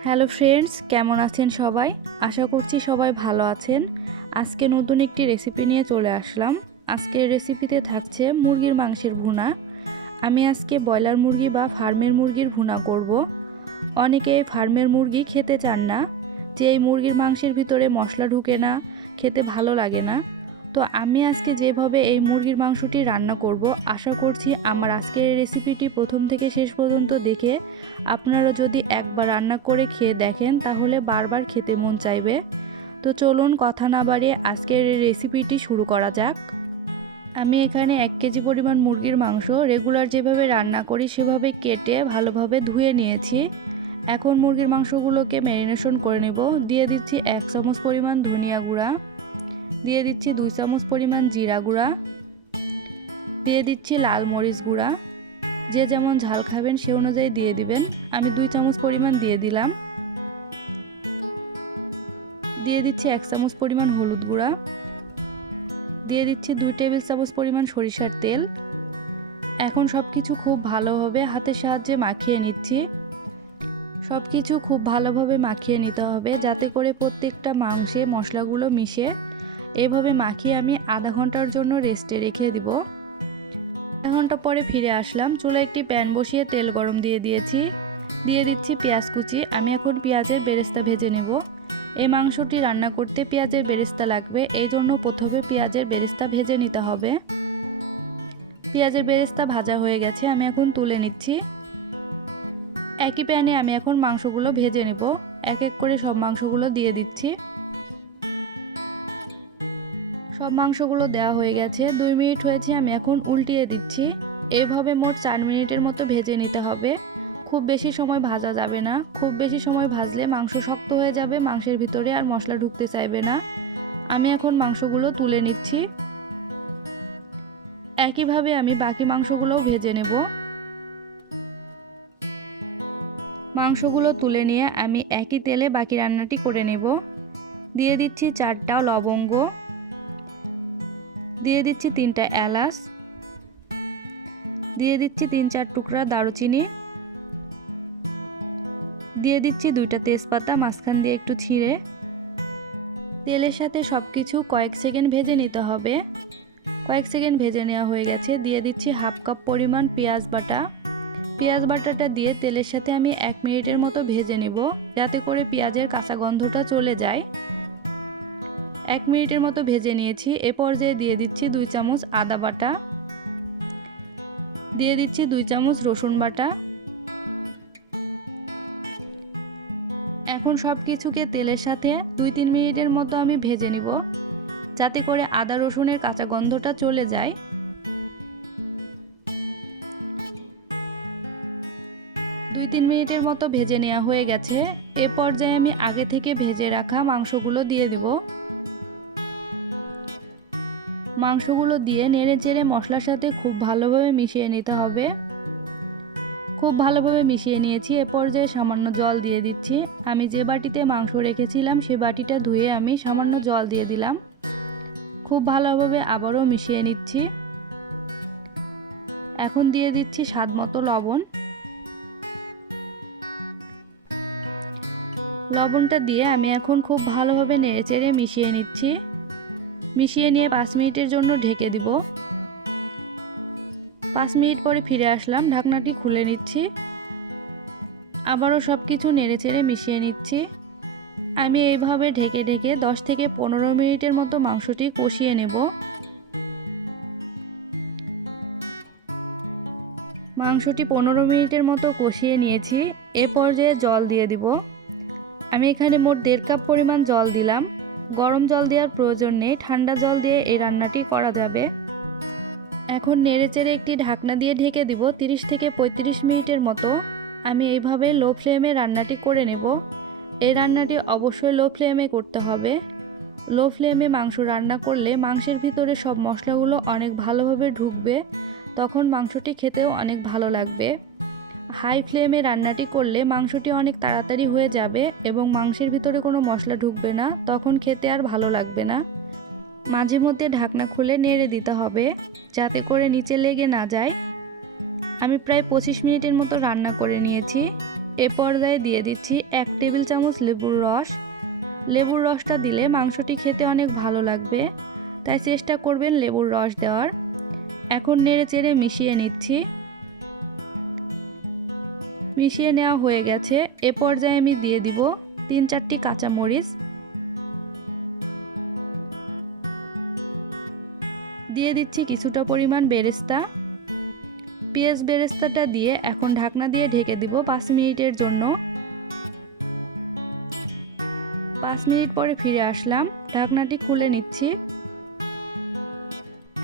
Hello friends, কেমন আছেন সবাই? আশা করছি সবাই ভালো আছেন। আজকে নতুন একটি রেসিপি নিয়ে চলে আসলাম। আজকের রেসিপিতে থাকছে মুরগির মাংসের ভুনা। আমি আজকে ব্রয়লার মুরগি বা ফার্মের মুরগির ভুনা করব। অনেকে ফার্মের মুরগি খেতে চান না, যে এই মুরগির মাংসের ভিতরে মশলা ঢুকে না, খেতে ভালো লাগে না। তো আমি আজকে যেভাবে এই মুরগির মাংসটি রান্না করব, আশা করছি আমার আজকের এই রেসিপিটি প্রথম থেকে শেষ পর্যন্ত দেখে আপনারা যদি একবার রান্না করে খেয়ে দেখেন তাহলে বারবার খেতে মন চাইবে। তো চলুন কথা না বাড়িয়ে আজকের এই রেসিপিটি শুরু করা যাক। আমি এখানে 1 কেজি পরিমাণ মুরগির মাংস রেগুলার যেভাবে রান্না করি সেভাবে কেটে ভালোভাবে ধুয়ে নিয়েছি। এখন মুরগির মাংসগুলোকে ম্যারিনেশন করে নেব। দিয়ে দিচ্ছি 1 চামচ পরিমাণ ধনিয়া গুঁড়া, দিয়ে দিচ্ছি 2 চামচ পরিমাণ জিরা গুঁড়া, দিয়ে দিচ্ছি লাল মরিচ গুঁড়া। যে যেমন ঝাল খাবেন সে অনুযায়ী দিয়ে দিবেন। আমি 2 চামচ পরিমাণ দিয়ে দিলাম। দিয়ে দিচ্ছি 1 চামচ পরিমাণ হলুদ গুঁড়া, দিয়ে দিচ্ছি 2 টেবিল চামচ পরিমাণ সরিষার তেল। এখন সব কিছু খুব ভালোভাবে হাতের সাহায্যে মাখিয়ে নিচ্ছি। সব কিছু খুব ভালোভাবে মাখিয়ে নিতে হবে যাতে করে প্রত্যেকটা মাংসে মশলাগুলো মিশে। এভাবে মাখিয়ে আমি আধা ঘন্টার জন্য রেস্টে রেখে দিব। আধা ঘন্টা পরে ফিরে আসলাম। চুলায় একটি প্যান বসিয়ে তেল গরম দিয়ে দিয়েছি। দিয়ে দিচ্ছি পেঁয়াজ কুচি। আমি এখন পেঁয়াজের বেরেস্তা ভেজে নেব। এই মাংসটি রান্না করতে পেঁয়াজের বেরেস্তা লাগবে, এই জন্য প্রথমে পেঁয়াজের বেরেস্তা ভেজে নিতে হবে। পেঁয়াজের বেরেস্তা ভাজা হয়ে গেছে, আমি এখন তুলে নিচ্ছি। একই প্যানে আমি এখন মাংসগুলো ভেজে নেব। এক এক করে সব মাংসগুলো দিয়ে দিচ্ছি। সব মাংসগুলো দেওয়া হয়ে গেছে, 2 মিনিট হয়েছে, আমি এখন উল্টিয়ে দিচ্ছি। এইভাবে মোট 4 মিনিটের মতো ভেজে নিতে হবে। খুব বেশি সময় ভাজা যাবে না, খুব বেশি সময় ভাজলে মাংস শক্ত হয়ে যাবে, মাংসের ভিতরে আর মশলা ঢুকতে চাইবে না। আমি এখন মাংসগুলো তুলে নিচ্ছি। একইভাবে আমি বাকি মাংসগুলোও ভেজে নেব। মাংসগুলো তুলে নিয়ে আমি একই তেলে বাকি রান্নাটি করে নেব। দিয়ে দিচ্ছি 4টা লবঙ্গ, দিয়ে দিচ্ছি 3টা এলাচ, দিয়ে দিচ্ছি 3-4 টুকরা দারুচিনি, দিয়ে দিচ্ছি 2টা তেজপাতা মাঝখান দিয়ে একটু ছিঁড়ে। তেলের সাথে সব কিছু কয়েক সেকেন্ড ভেজে নিতে হবে। কয়েক সেকেন্ড ভেজে নেওয়া হয়ে গেছে। দিয়ে দিচ্ছি 1/2 কাপ পরিমাণ পেঁয়াজ বাটা। পেঁয়াজ বাটাটা দিয়ে তেলের সাথে আমি 1 মিনিটের মতো ভেজে নেব যাতে করে পেঁয়াজের কাঁচা গন্ধটা চলে যায়। 1 মিনিটের মতো ভেজে নিয়েছি। এ পর্যায়ে দিয়ে দিচ্ছি 2 চামচ আদা বাটা, দিয়ে দিচ্ছি 2 চামচ রসুন বাটা। এখন সব কিছুকে তেলের সাথে 2-3 মিনিটের মতো আমি ভেজে নিব যাতে করে আদা রসুনের কাঁচা গন্ধটা চলে যায়। 2-3 মিনিটের মতো ভেজে নেওয়া হয়ে গেছে। এ পর্যায়ে আমি আগে থেকে ভেজে রাখা মাংসগুলো দিয়ে দেব। মাংসগুলো দিয়ে নেড়ে চেড়ে মশলার সাথে খুব ভালোভাবে মিশিয়ে নিতে হবে। খুব ভালোভাবে মিশিয়ে নিয়েছি। এ পর্যায়ে সামান্য জল দিয়ে দিচ্ছি। আমি যে বাটিতে মাংস রেখেছিলাম সে বাটিটা ধুয়ে আমি সামান্য জল দিয়ে দিলাম। খুব ভালোভাবে আবারও মিশিয়ে নিচ্ছি। এখন দিয়ে দিচ্ছি স্বাদ মতো লবণ। লবণটা দিয়ে আমি এখন খুব ভালোভাবে নেড়েচেড়ে মিশিয়ে নিচ্ছি। মিশিয়ে নিয়ে 5 মিনিটের জন্য ঢেকে দিব। 5 মিনিট পরে ফিরে আসলাম, ঢাকনাটি খুলে নিচ্ছি। আবারও সব কিছু নেড়েচেড়ে মিশিয়ে নিচ্ছি। আমি এইভাবে ঢেকে ঢেকে 10 থেকে 15 মিনিটের মতো মাংসটি কষিয়ে নেব। মাংসটি 15 মিনিটের মতো কষিয়ে নিয়েছি। এ পর্যায়ে জল দিয়ে দিব। আমি এখানে মোট 1.5 কাপ পরিমাণ জল দিলাম। গরম জল দেওয়ার প্রয়োজন নেই, ঠান্ডা জল দিয়ে এই রান্নাটি করা যাবে। এখন নেড়েচেড়ে একটি ঢাকনা দিয়ে ঢেকে দিব 30 থেকে 35 মিনিটের মতো। আমি এইভাবে লো ফ্লেমে রান্নাটি করে নেব। এই রান্নাটি অবশ্যই লো ফ্লেমে করতে হবে। লো ফ্লেমে মাংস রান্না করলে মাংসের ভিতরে সব মশলাগুলো অনেক ভালোভাবে ঢুকবে, তখন মাংসটি খেতেও অনেক ভালো লাগবে। হাই ফ্লেমে রান্নাটি করলে মাংসটি অনেক তাড়াতাড়ি হয়ে যাবে এবং মাংসের ভিতরে কোনো মশলা ঢুকবে না, তখন খেতে আর ভালো লাগবে না। মাঝে মধ্যে ঢাকনা খুলে নেড়ে দিতে হবে যাতে করে নিচে লেগে না যায়। আমি প্রায় 25 মিনিটের মতো রান্না করে নিয়েছি। এ পর্যায়ে দিয়ে দিচ্ছি 1 টেবিল চামচ লেবুর রস। লেবুর রসটা দিলে মাংসটি খেতে অনেক ভালো লাগবে, তাই চেষ্টা করবেন লেবুর রস দেওয়ার। এখন নেড়ে চেড়ে মিশিয়ে নিচ্ছি। মিশিয়ে নেওয়া হয়ে গেছে। এ পর্যায়ে আমি দিয়ে দিব 3-4টি কাঁচামরিচ, দিয়ে দিচ্ছি কিছুটা পরিমাণ বেরেস্তা। পেঁয়াজ বেরেস্তাটা দিয়ে এখন ঢাকনা দিয়ে ঢেকে দিব 5 মিনিটের জন্য। 5 মিনিট পরে ফিরে আসলাম, ঢাকনাটি খুলে নিচ্ছি।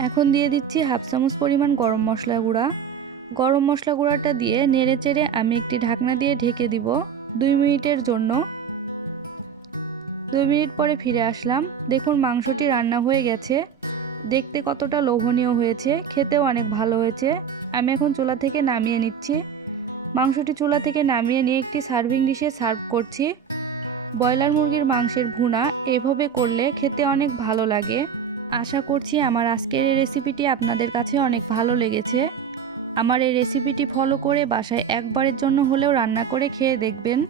এখন দিয়ে দিচ্ছি 1/2 চামচ পরিমাণ গরম মশলা গুঁড়া। গরম মশলা গুঁড়াটা দিয়ে নেড়ে চেড়ে আমি একটি ঢাকনা দিয়ে ঢেকে দিব 2 মিনিটের জন্য। 2 মিনিট পরে ফিরে আসলাম। দেখুন মাংসটি রান্না হয়ে গেছে, দেখতে কতটা লোভনীয় হয়েছে, খেতেও অনেক ভালো হয়েছে। আমি এখন চুলা থেকে নামিয়ে নিচ্ছি। মাংসটি চুলা থেকে নামিয়ে নিয়ে একটি সার্ভিং ডিশে সার্ভ করছি। ব্রয়লার মুরগির মাংসের ভুনা এভাবে করলে খেতে অনেক ভালো লাগে। আশা করছি আমার আজকের এই রেসিপিটি আপনাদের কাছে অনেক ভালো লেগেছে। আমার এই রেসিপিটি ফলো করে বাসায় একবারের জন্য হলেও রান্না করে খেয়ে দেখবেন,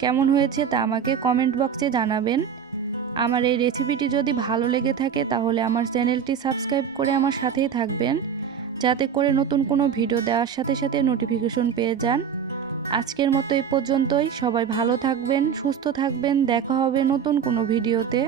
কেমন হয়েছে তা আমাকে কমেন্ট বক্সে জানাবেন। আমার এই রেসিপিটি যদি ভালো লেগে থাকে তাহলে আমার চ্যানেলটি সাবস্ক্রাইব করে আমার সাথেই থাকবেন, যাতে করে নতুন কোনো ভিডিও দেওয়ার সাথে সাথে নোটিফিকেশন পেয়ে যান। আজকের মতো এই পর্যন্তই। সবাই ভালো থাকবেন, সুস্থ থাকবেন। দেখা হবে নতুন কোনো ভিডিওতে।